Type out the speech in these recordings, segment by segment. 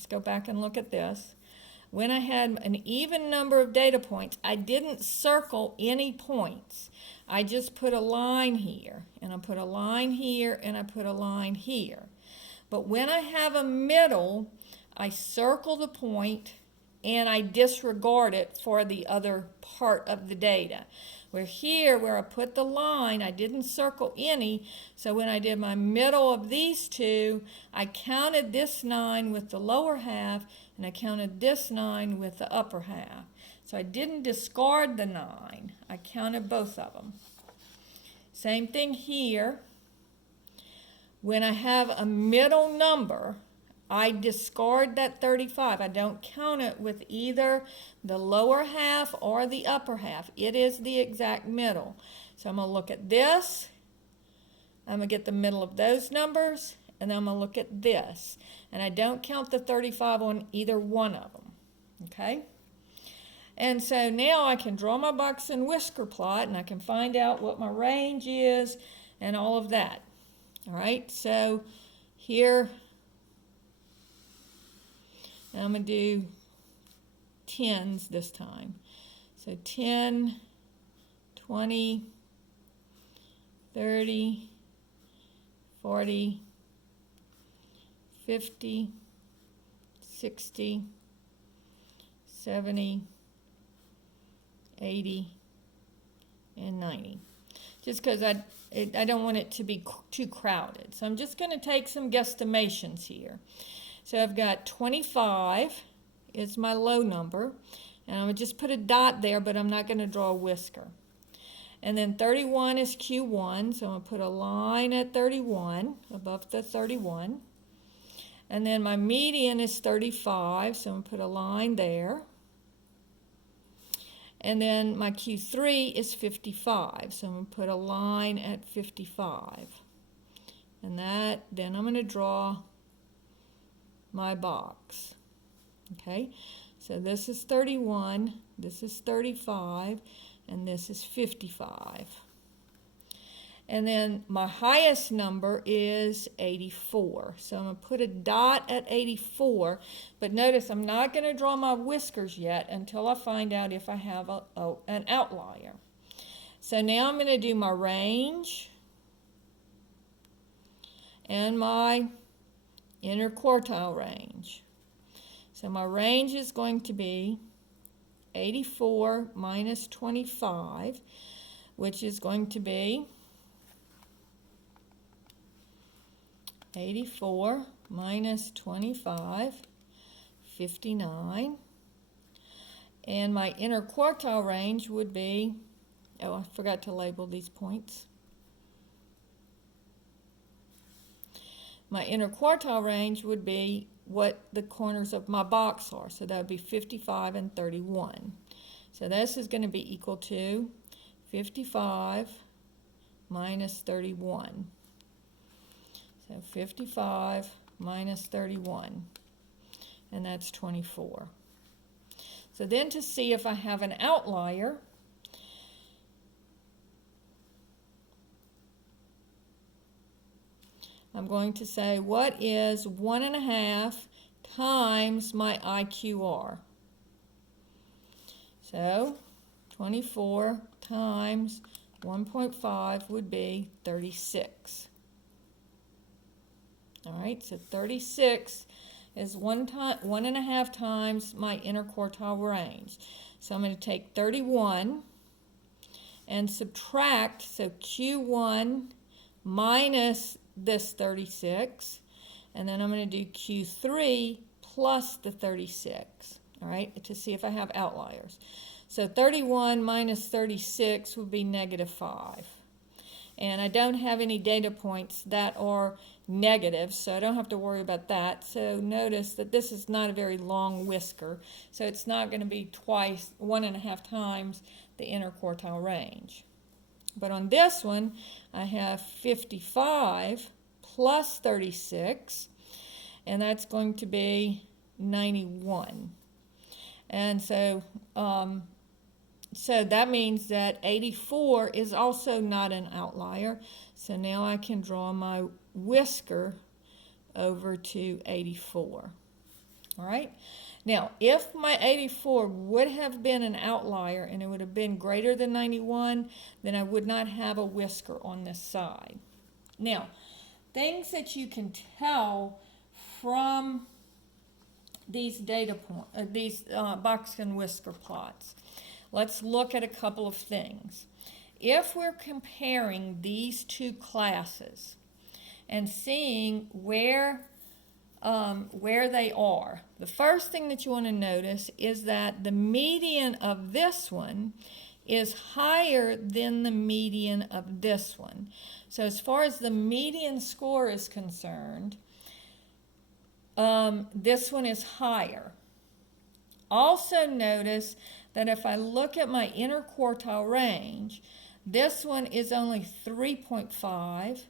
let's go back and look at this. When I had an even number of data points, I didn't circle any points. I just put a line here, and I put a line here, and I put a line here. But when I have a middle, I circle the point, and I disregard it for the other part of the data. Where here, where I put the line, I didn't circle any, so when I did my middle of these two, I counted this 9 with the lower half, and I counted this 9 with the upper half. So I didn't discard the 9, I counted both of them. Same thing here. When I have a middle number, I discard that 35. I don't count it with either the lower half or the upper half. It is the exact middle. So I'm going to look at this. I'm going to get the middle of those numbers, and then I'm going to look at this. And I don't count the 35 on either one of them. Okay? And so now I can draw my box and whisker plot, and I can find out what my range is and all of that. All right? So here, I'm going to do tens this time. So 10, 20, 30, 40, 50, 60, 70, 80, and 90. Just because I don't want it to be too crowded. So I'm just going to take some guesstimations here. So I've got 25 is my low number, and I'm going to just put a dot there, but I'm not going to draw a whisker. And then 31 is Q1, so I'm going to put a line at 31, above the 31. And then my median is 35, so I'm going to put a line there. And then my Q3 is 55, so I'm going to put a line at 55. And then I'm going to draw my box. Okay, so this is 31, this is 35, and this is 55. And then my highest number is 84. So I'm going to put a dot at 84, but notice I'm not going to draw my whiskers yet until I find out if I have an outlier. So now I'm going to do my range and my inner quartile range. So my range is going to be 84 minus 25, which is going to be 84 minus 25, 59. And my inner quartile range would be, oh, I forgot to label these points. My inner quartile range would be what the corners of my box are. So that would be 55 and 31. So this is going to be equal to 55 minus 31. So 55 minus 31, and that's 24. So then to see if I have an outlier, I'm going to say, what is 1.5 times my IQR? So 24 times 1.5 would be 36. All right, so 36 is 1.5 times my inner quartile range. So I'm going to take 31 and subtract, so Q1 minus this 36, and then I'm going to do Q3 plus the 36, all right, to see if I have outliers. So 31 minus 36 would be -5. And I don't have any data points that are negative, so I don't have to worry about that. So notice that this is not a very long whisker, so it's not going to be 1.5 times the inner quartile range. But on this one, I have 55 plus 36, and that's going to be 91. And so that means that 84 is also not an outlier. So now I can draw my whisker over to 84. All right. Now, if my 84 would have been an outlier and it would have been greater than 91, then I would not have a whisker on this side. Now, things that you can tell from these box and whisker plots. Let's look at a couple of things. If we're comparing these two classes and seeing where they are, the first thing that you want to notice is that the median of this one is higher than the median of this one. So as far as the median score is concerned, this one is higher. Also notice that if I look at my interquartile range, this one is only 3.5,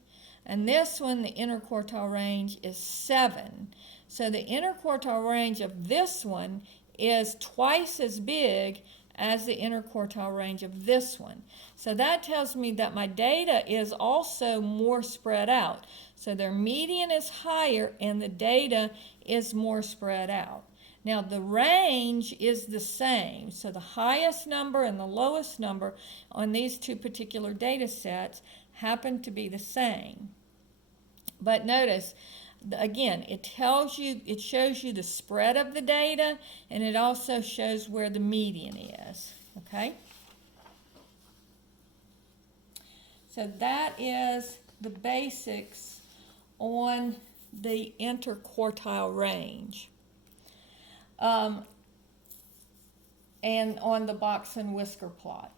and this one, the interquartile range, is 7. So the interquartile range of this one is twice as big as the interquartile range of this one. So that tells me that my data is also more spread out. So their median is higher and the data is more spread out. Now the range is the same. So the highest number and the lowest number on these two particular data sets happen to be the same. But notice, again, it shows you the spread of the data, and it also shows where the median is, okay? So that is the basics on the interquartile range and on the box and whisker plot.